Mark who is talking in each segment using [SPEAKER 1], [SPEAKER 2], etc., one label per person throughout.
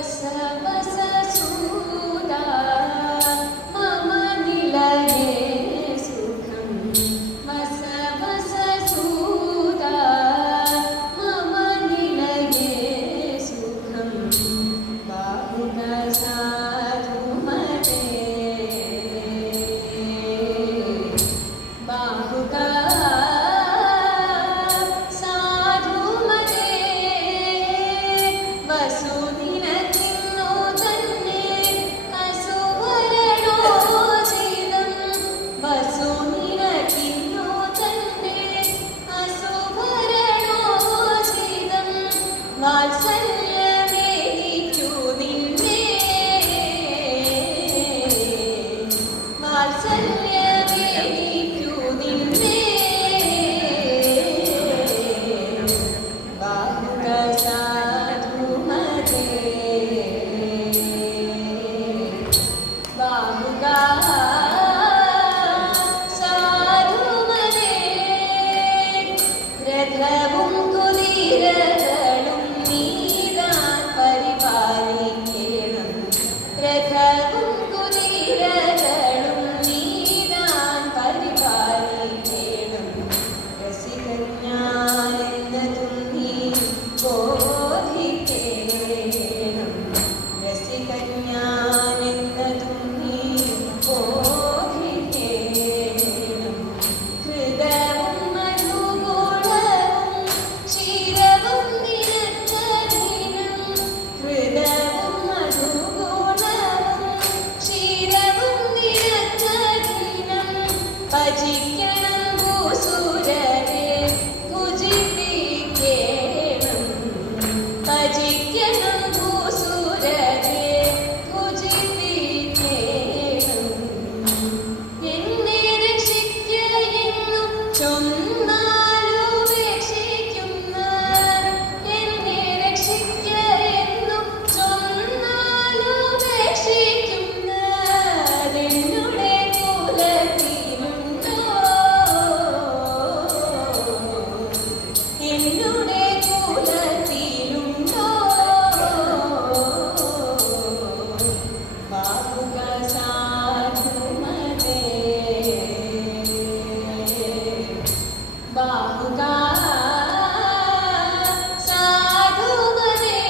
[SPEAKER 1] सर्वसर्व साधु बने।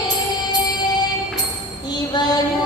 [SPEAKER 1] इवनु